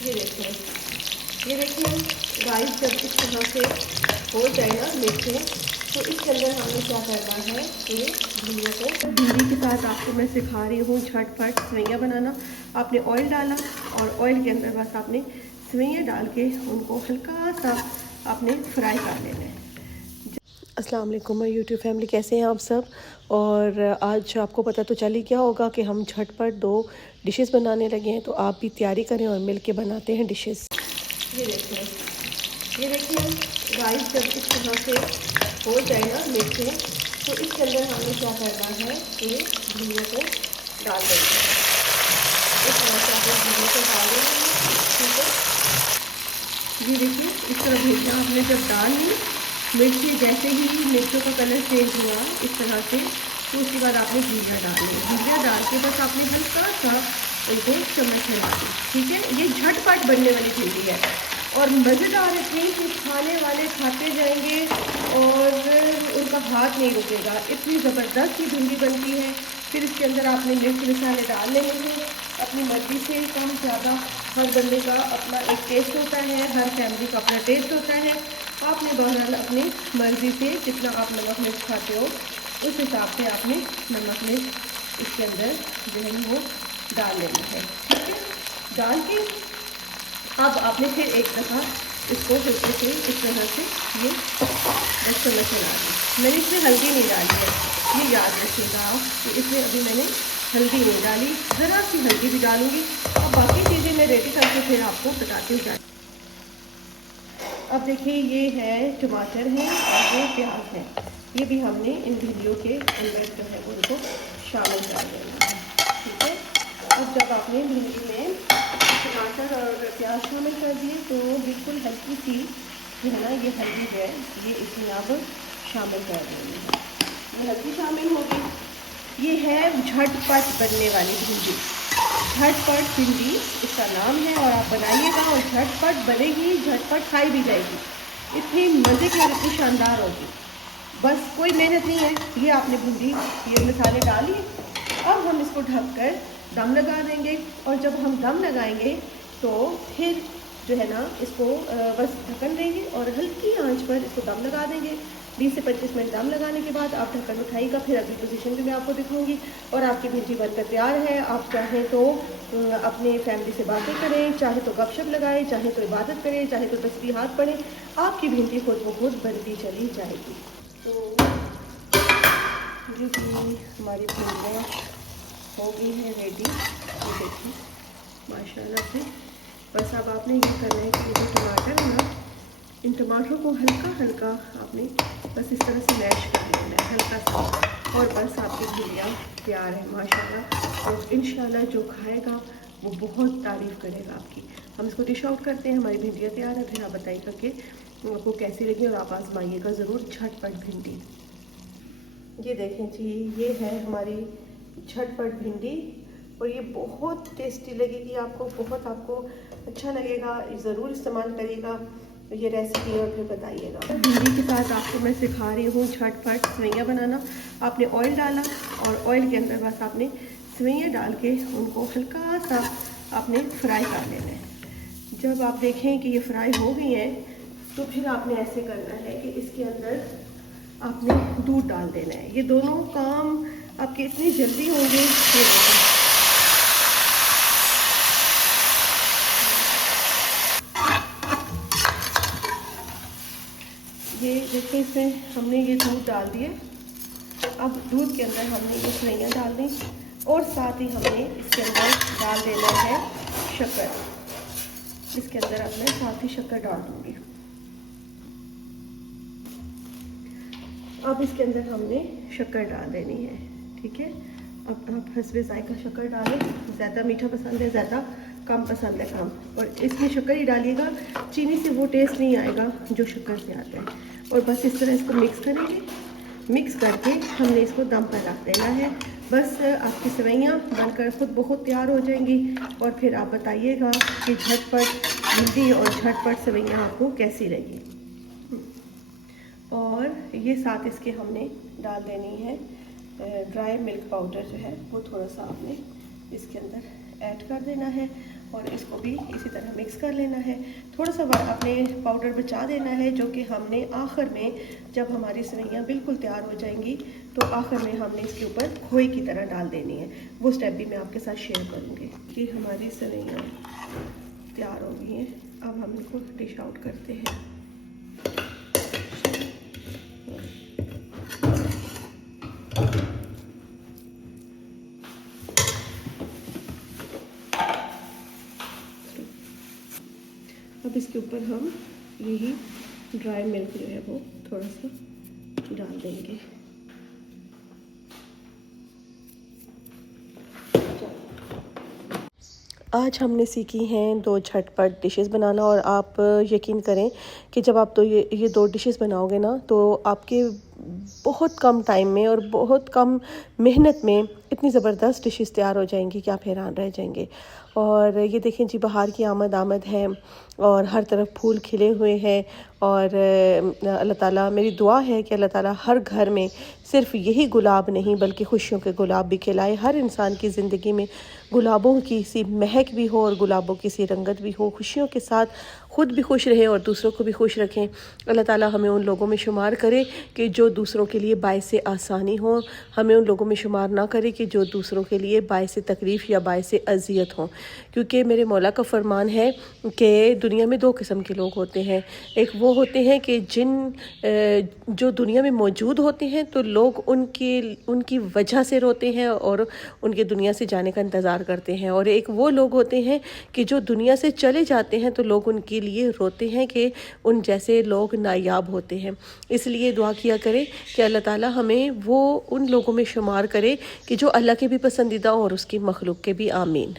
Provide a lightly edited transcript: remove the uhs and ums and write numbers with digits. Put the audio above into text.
ये देखिए राइस जब इस तरह से हो जाए ना मीठे, तो इसके अंदर हमने क्या करना है कि भिंडियों को, भिंडी के साथ आपको मैं सिखा रही हूँ झटपट सेवइयाँ बनाना। आपने ऑयल डाला और ऑयल के अंदर बस आपने सेवइयाँ डाल के उनको हल्का सा आपने फ्राई कर लेना है। अस्सलाम वालेकुम माय यूट्यूब फैमिली, कैसे हैं आप सब। और आज आपको पता तो चल ही गया होगा कि हम झटपट 2 डिशेस बनाने लगे हैं, तो आप भी तैयारी करें और मिलके बनाते हैं डिशेस। ये देखिए राइस जब इस तरह से हो जाए ना मीठे, तो इसके अंदर हमने क्या करना है कि भिंडियों को डाल देना है। इस तरह से आपने भिंडियों को डाल देना है, ठीक है। ये देखिए इस तरह भिंडियाँ आपने जब डाल ली, मिर्ची जैसे ही मिर्चों का कलर चेंज हुआ इस तरह से, तो उसके बाद आपने भिंडियाँ डालनी है। भिंडियाँ डाल के बस आपने हल्का सा उनको चम्मच से डाल दी, ठीक है। ये झटपट बनने वाली भिंडी है और मज़ेदार इतनी कि खाने वाले खाते जाएंगे और उनका हाथ नहीं रुकेगा। इतनी ज़बरदस्त ये भिंडी बनती है। फिर इसके अंदर आपने मिर्च मसाले डाल लेने हैं अपनी मर्ज़ी से, कम ज़्यादा। हर बंदे का अपना एक टेस्ट होता है, हर फैमिली का अपना टेस्ट होता है। आपने बहरहाल अपनी मर्ज़ी से जितना आप नमक मिर्च खाते हो उस हिसाब से आपने नमक मिर्च इसके अंदर जो है वो डाल लेना है, ठीक है। डाल के अब आपने फिर एक दफ़ा इसको हल्के से इस तरह से ये 10 चम्मच चला दी। मैंने इसमें हल्दी नहीं डाली है, ये याद रखिएगा आप कि इसमें अभी मैंने हल्दी नहीं डाली, ज़रा सी हल्दी भी डालूँगी। अब बाकी चीज़ें मैं रेडी करके फिर आपको बताती हूँ। अब देखिए ये है टमाटर है और ये प्याज है, ये भी हमने इन भिंडियों के अंदर जो है उनको शामिल कर देना है, ठीक है। अब जब आपने भिंडी में टमाटर और प्याज शामिल कर दिए तो बिल्कुल हल्की सी जो है ना ये हल्दी है ये इसमें अब शामिल कर देनी है। ये हल्दी शामिल होगी। ये है झटपट बनने वाली भिंडी। झटपट भिंडी इसका नाम है और आप बनाइएगा और झटपट बनेगी, झटपट खाई भी जाएगी। इतनी मज़े की और इतनी शानदार होगी, बस कोई मेहनत नहीं है। ये आपने भिंडी ये मसाले डालिए, अब हम इसको ढककर दम लगा देंगे। और जब हम दम लगाएंगे तो फिर जो है ना इसको बस ढक्कन देंगे और हल्की आंच पर इसको दम लगा देंगे। 20 से 25 मिनट दम लगाने के बाद आप ढक्कन उठाइएगा। फिर अगली पोजीशन भी मैं आपको दिखाऊंगी और आपकी भिंडी बनकर तैयार है। आप चाहें तो अपने फैमिली से बातें करें, चाहे तो गपशप लगाएं, चाहे तो इबादत करें, चाहे तो तस्बीहात पढ़ें, आपकी भिंडी खुद ब खुद बनती चली जाएगी। तो जी हमारी भिंडियाँ हो गई है रेडी, ये देखिए माशाल्लाह से। बस अब आपने ये करना है कि ये जो टमाटर है ना, इन टमाटरों को हल्का हल्का आपने बस इस तरह से मैश कर लेना है हल्का सा, और बस आपकी भिंडियाँ तैयार है माशाल्लाह। और इंशाल्लाह जो खाएगा वो बहुत तारीफ़ करेगा आपकी। हम इसको डिश आउट करते हैं, हमारी भिंडियाँ तैयार है। फिर आप बताइएगा कि आपको कैसी लगी और आप आजमाइएगा ज़रूर झटपट भिंडी। ये देखें जी ये है हमारी झटपट भिंडी और ये बहुत टेस्टी लगेगी आपको, बहुत आपको अच्छा लगेगा। ज़रूर इस्तेमाल करिएगा ये रेसिपी और फिर बताइएगा। भिंडी के साथ आपको मैं सिखा रही हूँ झटपट सेवइयाँ बनाना। आपने ऑयल डाला और ऑयल के अंदर बस आपने सेवइयाँ डाल के उनको हल्का सा आपने फ्राई कर लेना है। जब आप देखें कि ये फ्राई हो गई हैं तो फिर आपने ऐसे करना है कि इसके अंदर आपने दूध डाल देना है। ये दोनों काम आपके इतनी जल्दी होंगे। ये देखिए इसमें हमने ये दूध डाल दिए। अब दूध के अंदर हमने ये सेवइयाँ डाल दी और साथ ही हमने इसके अंदर डाल देना है शक्कर। इसके अंदर अब मैं साथ ही शक्कर डाल दूँगी। अब इसके अंदर हमने शक्कर डाल देनी है, ठीक है। अब आप हस्बे ज़ायका शक्कर डालें, ज़्यादा मीठा पसंद है, ज़्यादा कम पसंद है कम। और इसमें शक्कर ही डालिएगा, चीनी से वो टेस्ट नहीं आएगा जो शक्कर से आता है। और बस इस तरह इसको मिक्स करेंगे। मिक्स करके हमने इसको दम पर रख देना है। बस आपकी सेवइयाँ बनकर खुद बहुत तैयार हो जाएंगी और फिर आप बताइएगा कि झटपट भिंडी और झटपट सेवइयाँ आपको कैसी लगी। और ये साथ इसके हमने डाल देनी है ड्राई मिल्क पाउडर जो है वो थोड़ा सा आपने इसके अंदर ऐड कर देना है। और इसको भी इसी तरह मिक्स कर लेना है। थोड़ा सा आपने पाउडर बचा देना है, जो कि हमने आखिर में जब हमारी सेवइयाँ बिल्कुल तैयार हो जाएंगी तो आखिर में हमने इसके ऊपर खोए की तरह डाल देनी है। वो स्टेप भी मैं आपके साथ शेयर करूँगी। कि हमारी सेवइयाँ तैयार हो गई हैं। अब हम इनको डिश आउट करते हैं। अब इसके ऊपर हम यही ड्राई मिल्क जो है वो थोड़ा सा डाल देंगे। आज हमने सीखी हैं 2 झटपट डिशेस बनाना, और आप यकीन करें कि जब आप तो ये 2 डिशेस बनाओगे ना, तो आपके बहुत कम टाइम में और बहुत कम मेहनत में इतनी ज़बरदस्त डिशेस तैयार हो जाएंगी कि आप हैरान रह जाएंगे। और ये देखें जी, बाहर की आमद है और हर तरफ फूल खिले हुए हैं। और अल्लाह ताला, मेरी दुआ है कि अल्लाह ताला हर घर में सिर्फ यही गुलाब नहीं बल्कि खुशियों के गुलाब भी खिलाए। हर इंसान की ज़िंदगी में गुलाबों की सी महक भी हो और गुलाबों की सी रंगत भी हो। खुशियों के साथ खुद भी खुश रहें और दूसरों को भी खुश रखें। अल्लाह ताला हमें उन लोगों में शुमार करे कि जो दूसरों के लिए बाइस आसानी हो, हमें उन लोगों में शुमार ना करे कि जो दूसरों के लिए बाइस तकलीफ़ या बाइस अज़ियत हों। क्योंकि मेरे मौला का फरमान है कि दुनिया में 2 किस्म के लोग होते हैं। एक वो होते हैं कि जो दुनिया में मौजूद होते हैं तो लोग उनकी वजह से रोते हैं और उनके दुनिया से जाने का इंतज़ार करते हैं। और एक वो लोग होते हैं कि जो दुनिया से चले जाते हैं तो लोग उनके लिए रोते हैं कि उन जैसे लोग नायाब होते हैं। इसलिए दुआ किया करें कि अल्लाह ताला हमें वो उन लोगों में शुमार करे कि जो अल्लाह के भी पसंदीदा और उसकी मखलूक के भी। आमीन।